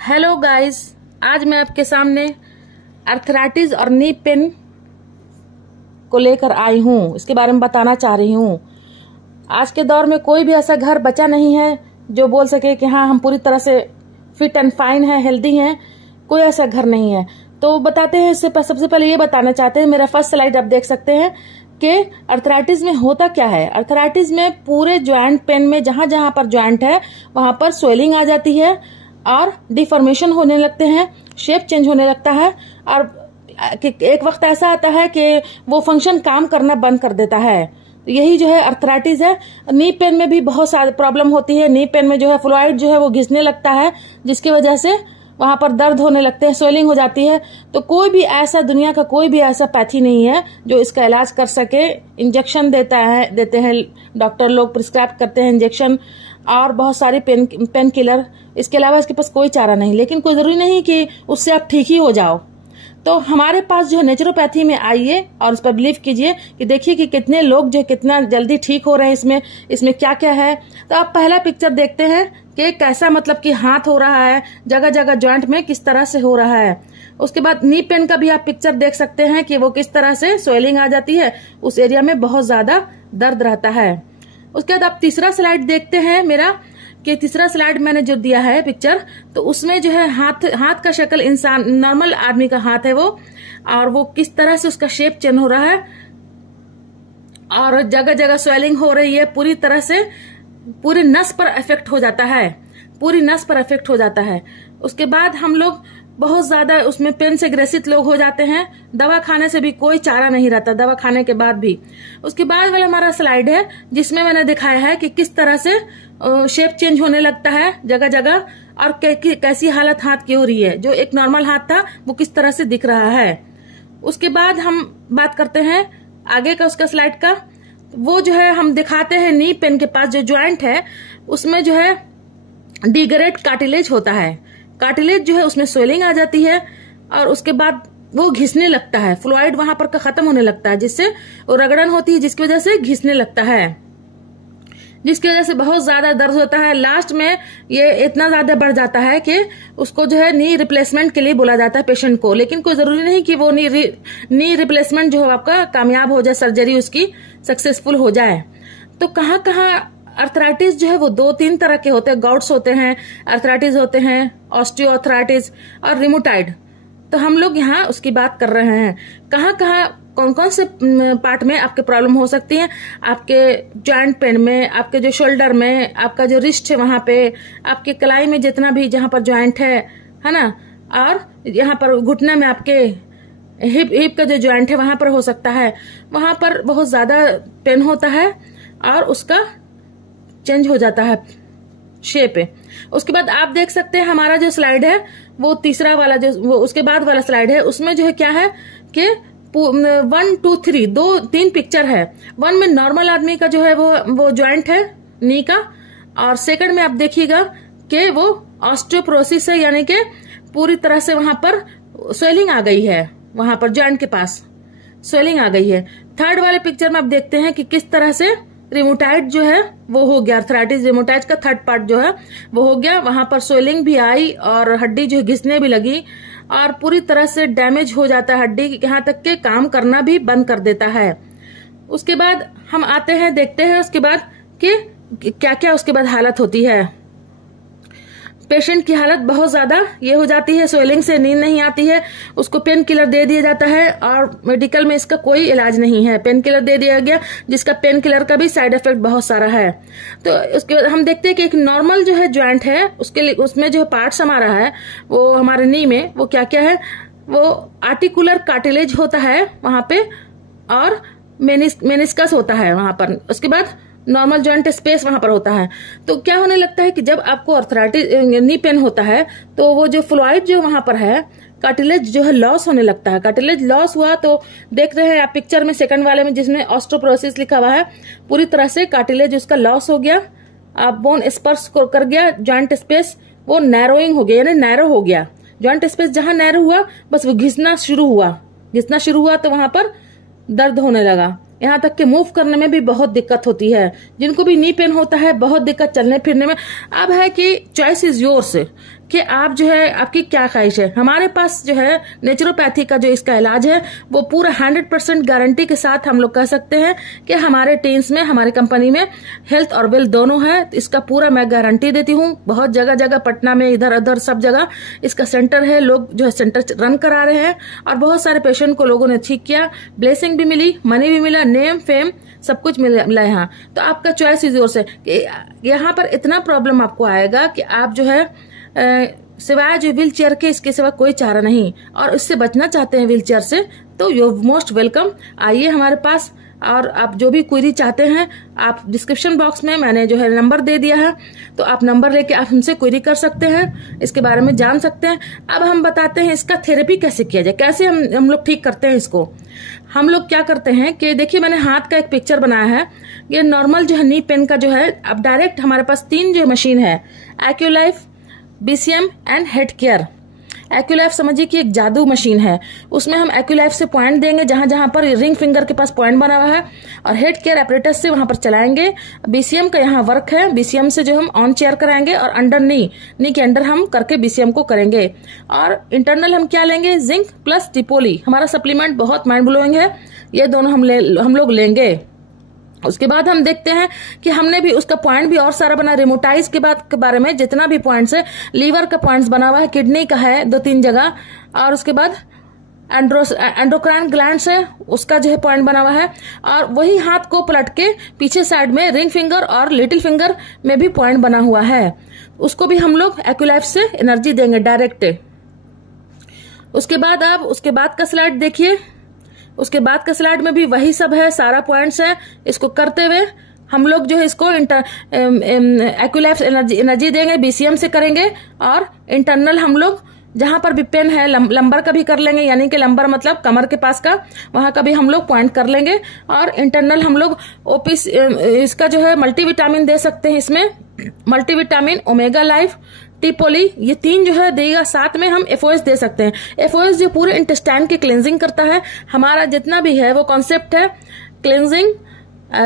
Hello guys, आज मैं आपके सामने अर्थराइटिस और नी पेन को लेकर आई हूँ। इसके बारे में बताना चाह रही हूँ। आज के दौर में कोई भी ऐसा घर बचा नहीं है जो बोल सके कि हाँ हम पूरी तरह से फिट एंड फाइन है, हेल्दी हैं। कोई ऐसा घर नहीं है। तो बताते हैं। इससे सबसे पहले ये बताना चाहते हैं, मेरा फर्स्ट स्लाइड आप देख सकते हैं कि अर्थराइटिस में होता क्या है। अर्थराइटिस में पूरे ज्वाइंट पेन में जहां जहां पर ज्वाइंट है वहां पर स्वेलिंग आ जाती है और डिफॉर्मेशन होने लगते हैं, शेप चेंज होने लगता है और एक वक्त ऐसा आता है कि वो फंक्शन काम करना बंद कर देता है। तो यही जो है अर्थराइटिस है। नी पेन में भी बहुत सारी प्रॉब्लम होती है। नी पेन में जो है फ्लूइड जो है वो घिसने लगता है, जिसकी वजह से वहां पर दर्द होने लगते हैं, स्वेलिंग हो जाती है। तो कोई भी ऐसा दुनिया का कोई भी ऐसा पैथी नहीं है जो इसका इलाज कर सके। इंजेक्शन देते हैं डॉक्टर लोग, प्रिस्क्राइब करते हैं इंजेक्शन और बहुत सारी पेन किलर। इसके अलावा इसके पास कोई चारा नहीं। लेकिन कोई जरूरी नहीं कि उससे आप ठीक ही हो जाओ। तो हमारे पास जो है नेचुरोपैथी में आइए और उस पर बिलीव कीजिए कि देखिए कि कितने लोग जो कितना जल्दी ठीक हो रहे हैं। इसमें क्या क्या है। तो आप पहला पिक्चर देखते हैं कि कैसा मतलब कि हाथ हो रहा है, जगह जगह जॉइंट में किस तरह से हो रहा है। उसके बाद नी पेन का भी आप पिक्चर देख सकते हैं कि वो किस तरह से स्वेलिंग आ जाती है, उस एरिया में बहुत ज्यादा दर्द रहता है। उसके बाद आप तीसरा स्लाइड देखते हैं मेरा, कि तीसरा स्लाइड मैंने जो दिया है पिक्चर, तो उसमें जो है हाथ का शक्ल इंसान नॉर्मल आदमी का हाथ है वो, और वो किस तरह से उसका शेप चेंज हो रहा है और जगह जगह स्वेलिंग हो रही है। पूरी तरह से पूरी नस पर इफेक्ट हो जाता है, पूरी नस पर इफेक्ट हो जाता है। उसके बाद हम लोग बहुत ज्यादा उसमें पेन से ग्रसित लोग हो जाते हैं। दवा खाने से भी कोई चारा नहीं रहता, दवा खाने के बाद भी। उसके बाद वाला हमारा स्लाइड है जिसमें मैंने दिखाया है कि किस तरह से शेप चेंज होने लगता है जगह जगह और कैसी हालत हाथ की हो रही है। जो एक नॉर्मल हाथ था वो किस तरह से दिख रहा है। उसके बाद हम बात करते हैं आगे का उसका स्लाइड का। वो जो है हम दिखाते हैं नी पेन के पास जो ज्वाइंट है उसमें जो है डिग्रेड कार्टिलेज होता है। कार्टिलेज जो है उसमें स्वेलिंग आ जाती है और उसके बाद वो घिसने लगता है, फ्लूइड वहां पर का खत्म होने लगता है, जिससे वो रगड़न होती है, जिसकी वजह से घिसने लगता है, जिसकी वजह से बहुत ज्यादा दर्द होता है। लास्ट में ये इतना ज्यादा बढ़ जाता है कि उसको जो है नी रिप्लेसमेंट के लिए बोला जाता है पेशेंट को। लेकिन कोई जरूरी नहीं कि वो नी रिप्लेसमेंट जो है आपका कामयाब हो जाए, सर्जरी उसकी सक्सेसफुल हो जाए। तो कहाँ कहाँ अर्थराइटिस जो है वो 2-3 तरह के होते हैं। गॉट्स होते हैं, अर्थराइटिस होते हैं, ऑस्टियोआर्थराइटिस और रिमोटाइड। तो हम लोग यहाँ उसकी बात कर रहे हैं। कहाँ कहाँ कौन कौन से पार्ट में आपके प्रॉब्लम हो सकती है। आपके जॉइंट पेन में, आपके जो शोल्डर में, आपका जो रिस्ट है वहां पे, आपके कलाई में जितना भी जहां पर जॉइंट है ना, और यहाँ पर घुटने में आपके हिप का जो जॉइंट है वहां पर हो सकता है। वहां पर बहुत ज्यादा पेन होता है और उसका चेंज हो जाता है शेप है। उसके बाद आप देख सकते हैं हमारा जो स्लाइड है वो तीसरा वाला जो वो उसके बाद वाला स्लाइड है, उसमें जो है क्या है कि 1, 2, 3 2-3 पिक्चर है। 1 में नॉर्मल आदमी का जो है वो ज्वाइंट है नी का, और सेकंड में आप देखिएगा कि वो ऑस्टियोपोरोसिस है, यानी कि पूरी तरह से वहां पर स्वेलिंग आ गई है, वहां पर ज्वाइंट के पास स्वेलिंग आ गई है। थर्ड वाले पिक्चर में आप देखते हैं कि किस तरह से रिमोटाइड जो है वो हो गया। अर्थराइटिस रिमोटाइड का थर्ड पार्ट जो है वो हो गया। वहां पर स्वेलिंग भी आई और हड्डी जो घिसने भी लगी और पूरी तरह से डैमेज हो जाता है हड्डी, यहाँ तक के काम करना भी बंद कर देता है। उसके बाद हम आते हैं, देखते हैं उसके बाद कि क्या क्या उसके बाद हालत होती है। पेशेंट की हालत बहुत ज्यादा ये हो जाती है, स्वेलिंग से नींद नहीं आती है, उसको पेन किलर दे दिया जाता है और मेडिकल में इसका कोई इलाज नहीं है। पेन किलर दे दिया गया, जिसका पेन किलर का भी साइड इफेक्ट बहुत सारा है। तो उसके बाद हम देखते हैं कि एक नॉर्मल जो है ज्वाइंट है उसके लिए उसमें जो पार्ट्स हमारा है वो हमारे नी में वो क्या क्या है, वो आर्टिकुलर कार्टिलेज होता है वहां पे और मेनिस्कस होता है वहां पर। उसके बाद नॉर्मल जॉइंट स्पेस वहां पर होता है। तो क्या होने लगता है कि जब आपको अर्थराइटिस नी पेन होता है तो वो जो फ्लूइड जो वहां पर है, कार्टिलेज जो है लॉस होने लगता है। कार्टिलेज लॉस हुआ तो देख रहे हैं आप पिक्चर में सेकंड वाले में जिसमें ऑस्टियोपोरोसिस लिखा हुआ है, पूरी तरह से कार्टिलेज उसका लॉस हो गया, बोन स्पर्श कर गया, जॉइंट स्पेस वो नैरोइंग हो गया, यानी नैरो हो गया। जॉइंट स्पेस जहां नैरो हुआ बस वो घिसना शुरू हुआ तो वहां पर दर्द होने लगा। यहाँ तक कि मूव करने में भी बहुत दिक्कत होती है। जिनको भी नी पेन होता है बहुत दिक्कत चलने फिरने में। अब है कि चॉइस इज योर्स कि आप जो है आपकी क्या ख्वाहिश है। हमारे पास जो है नेचुरोपैथी का जो इसका इलाज है वो पूरा 100% गारंटी के साथ हम लोग कह सकते हैं कि हमारे टीम्स में, हमारी कंपनी में हेल्थ और वेल्थ दोनों है। इसका पूरा मैं गारंटी देती हूँ। बहुत जगह जगह पटना में इधर उधर सब जगह इसका सेंटर है, लोग जो है सेंटर रन करा रहे हैं और बहुत सारे पेशेंट को लोगों ने ठीक किया, ब्लेसिंग भी मिली, मनी भी मिला, नेम फेम सब कुछ मिला यहाँ। तो आपका चॉइस इज योर्स है कि यहाँ पर इतना प्रॉब्लम आपको आएगा कि आप जो है सिवाय जो व्हील चेयर के इसके सिवा कोई चारा नहीं, और इससे बचना चाहते हैं व्हील चेयर से तो यू मोस्ट वेलकम, आइए हमारे पास। और आप जो भी क्वेरी चाहते हैं आप डिस्क्रिप्शन बॉक्स में मैंने जो है नंबर दे दिया है, तो आप नंबर लेके आप हमसे क्वेरी कर सकते हैं, इसके बारे में जान सकते हैं। अब हम बताते हैं इसका थेरेपी कैसे किया जाए, कैसे हम लोग ठीक करते हैं इसको। हम लोग क्या करते हैं कि देखिए मैंने हाथ का एक पिक्चर बनाया है। ये नॉर्मल जो है नी पेन का जो है, अब डायरेक्ट हमारे पास 3 जो मशीन है, एक्यूलाइफ, बीसीएम एंड हेड केयर। एक्यूलाइफ समझिए कि एक जादू मशीन है, उसमें हम एक्यूलाइफ से पॉइंट देंगे जहां जहां पर रिंग फिंगर के पास पॉइंट बना हुआ है, और हेड केयर एपरेटस से वहां पर चलाएंगे। बीसीएम का यहाँ वर्क है, बीसीएम से जो हम ऑन चेयर कराएंगे और अंडर नी के अंडर हम करके बीसीएम को करेंगे। और इंटरनल हम क्या लेंगे, जिंक प्लस टिपोली, हमारा सप्लीमेंट बहुत माइंड ब्लोइंग है, ये दोनों हम लोग लेंगे। उसके बाद हम देखते हैं कि हमने भी उसका पॉइंट भी और सारा बना, रिमोटाइज के बारे में जितना भी पॉइंट्स है, लीवर का पॉइंट्स बना हुआ है, किडनी का है 2-3 जगह, और उसके बाद एंडोक्राइन ग्लैंड्स है उसका जो है पॉइंट बना हुआ है। और वही हाथ को पलट के पीछे साइड में रिंग फिंगर और लिटिल फिंगर में भी पॉइंट बना हुआ है, उसको भी हम लोग एक्यूलाइफ से एनर्जी देंगे डायरेक्ट। उसके बाद का स्लाइड देखिए, उसके बाद का स्लाइड में भी वही सब है, सारा पॉइंट्स है। इसको करते हुए हम लोग जो है इसको एक्यूलाइफ एनर्जी देंगे, बीसीएम से करेंगे, और इंटरनल हम लोग जहां पर भी पेन है लंबर का भी कर लेंगे, यानी कि लंबर मतलब कमर के पास का, वहां का भी हम लोग पॉइंट कर लेंगे। और इंटरनल हम लोग ओपीस इसका जो है मल्टीविटामिन दे सकते हैं, इसमें मल्टीविटामिन, ओमेगा लाइफ, टिपोली, ये 3 जो है देगा। साथ में हम एफओएस दे सकते हैं। एफओएस जो पूरे इंटेस्टाइन की क्लेंजिंग करता है, हमारा जितना भी है वो कॉन्सेप्ट है क्लेंजिंग,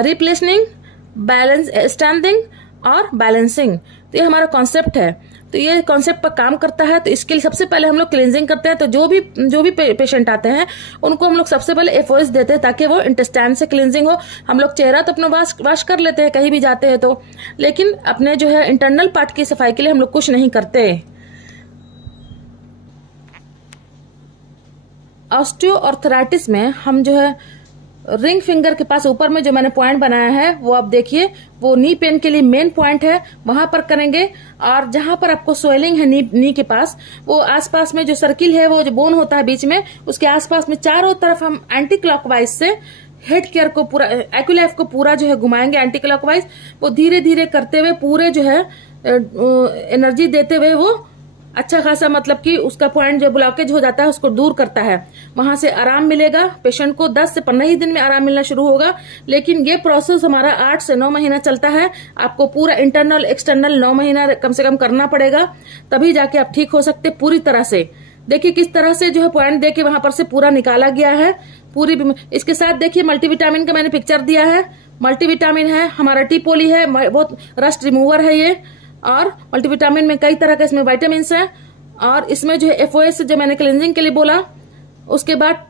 रिप्लेसनिंग, बैलेंस, स्ट्रेंथिंग और बैलेंसिंग, तो ये हमारा कॉन्सेप्ट है। तो ये कॉन्सेप्ट पर काम करता है। तो इसके लिए सबसे पहले हम लोग क्लींजिंग करते हैं। तो जो भी पेशेंट आते हैं उनको हम लोग सबसे पहले एफओएस देते हैं ताकि वो इंटेस्टाइन से क्लींजिंग हो। हम लोग चेहरा तो अपना वॉश कर लेते हैं कहीं भी जाते हैं तो, लेकिन अपने जो है इंटरनल पार्ट की सफाई के लिए हम लोग कुछ नहीं करते। ऑस्टियोआर्थराइटिस में हम जो है रिंग फिंगर के पास ऊपर में जो मैंने पॉइंट बनाया है वो आप देखिए, वो नी पेन के लिए मेन पॉइंट है, वहां पर करेंगे। और जहां पर आपको स्वेलिंग है नी के पास, वो आसपास में जो सर्किल है, वो जो बोन होता है बीच में, उसके आसपास में चारों तरफ हम एंटी क्लॉकवाइज से हेड केयर को पूरा, एक्यूलाइफ को पूरा जो है घुमाएंगे एंटी क्लॉकवाइज। वो धीरे धीरे करते हुए पूरे जो है एनर्जी देते हुए वो अच्छा खासा, मतलब कि उसका पॉइंट जो ब्लॉकेज हो जाता है उसको दूर करता है। वहां से आराम मिलेगा पेशेंट को, 10 से 15 ही दिन में आराम मिलना शुरू होगा। लेकिन ये प्रोसेस हमारा 8 से 9 महीना चलता है। आपको पूरा इंटरनल एक्सटर्नल 9 महीना कम से कम करना पड़ेगा, तभी जाके आप ठीक हो सकते पूरी तरह से। देखिए किस तरह से जो है पॉइंट देके वहां पर से पूरा निकाला गया है पूरी। इसके साथ देखिए मल्टीविटामिन का मैंने पिक्चर दिया है। मल्टीविटामिन है हमारा, टिपोली है, बहुत रस्ट रिमूवर है ये, और मल्टीविटामिन में कई तरह के इसमें विटामिन है। और इसमें जो है एफओएस जो मैंने क्लींजिंग के लिए बोला। उसके बाद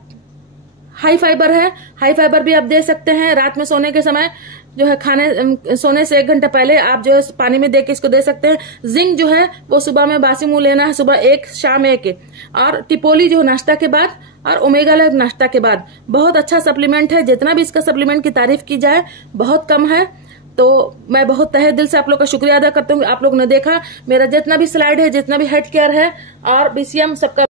हाई फाइबर है, हाई फाइबर भी आप दे सकते हैं। रात में सोने के समय जो है सोने से 1 घंटा पहले आप जो है पानी में दे के इसको दे सकते हैं। जिंक जो है वो सुबह में बासी मुंह लेना है, सुबह 1 शाम 1। और टिपोली जो नाश्ता के बाद, और ओमेगा लाइफ नाश्ता के बाद। बहुत अच्छा सप्लीमेंट है, जितना भी इसका सप्लीमेंट की तारीफ की जाए बहुत कम है। तो मैं बहुत तहे दिल से आप लोग का शुक्रिया अदा करता हूँ। आप लोग ने देखा मेरा जितना भी स्लाइड है, जितना भी हेड केयर है और बीसीएम सबका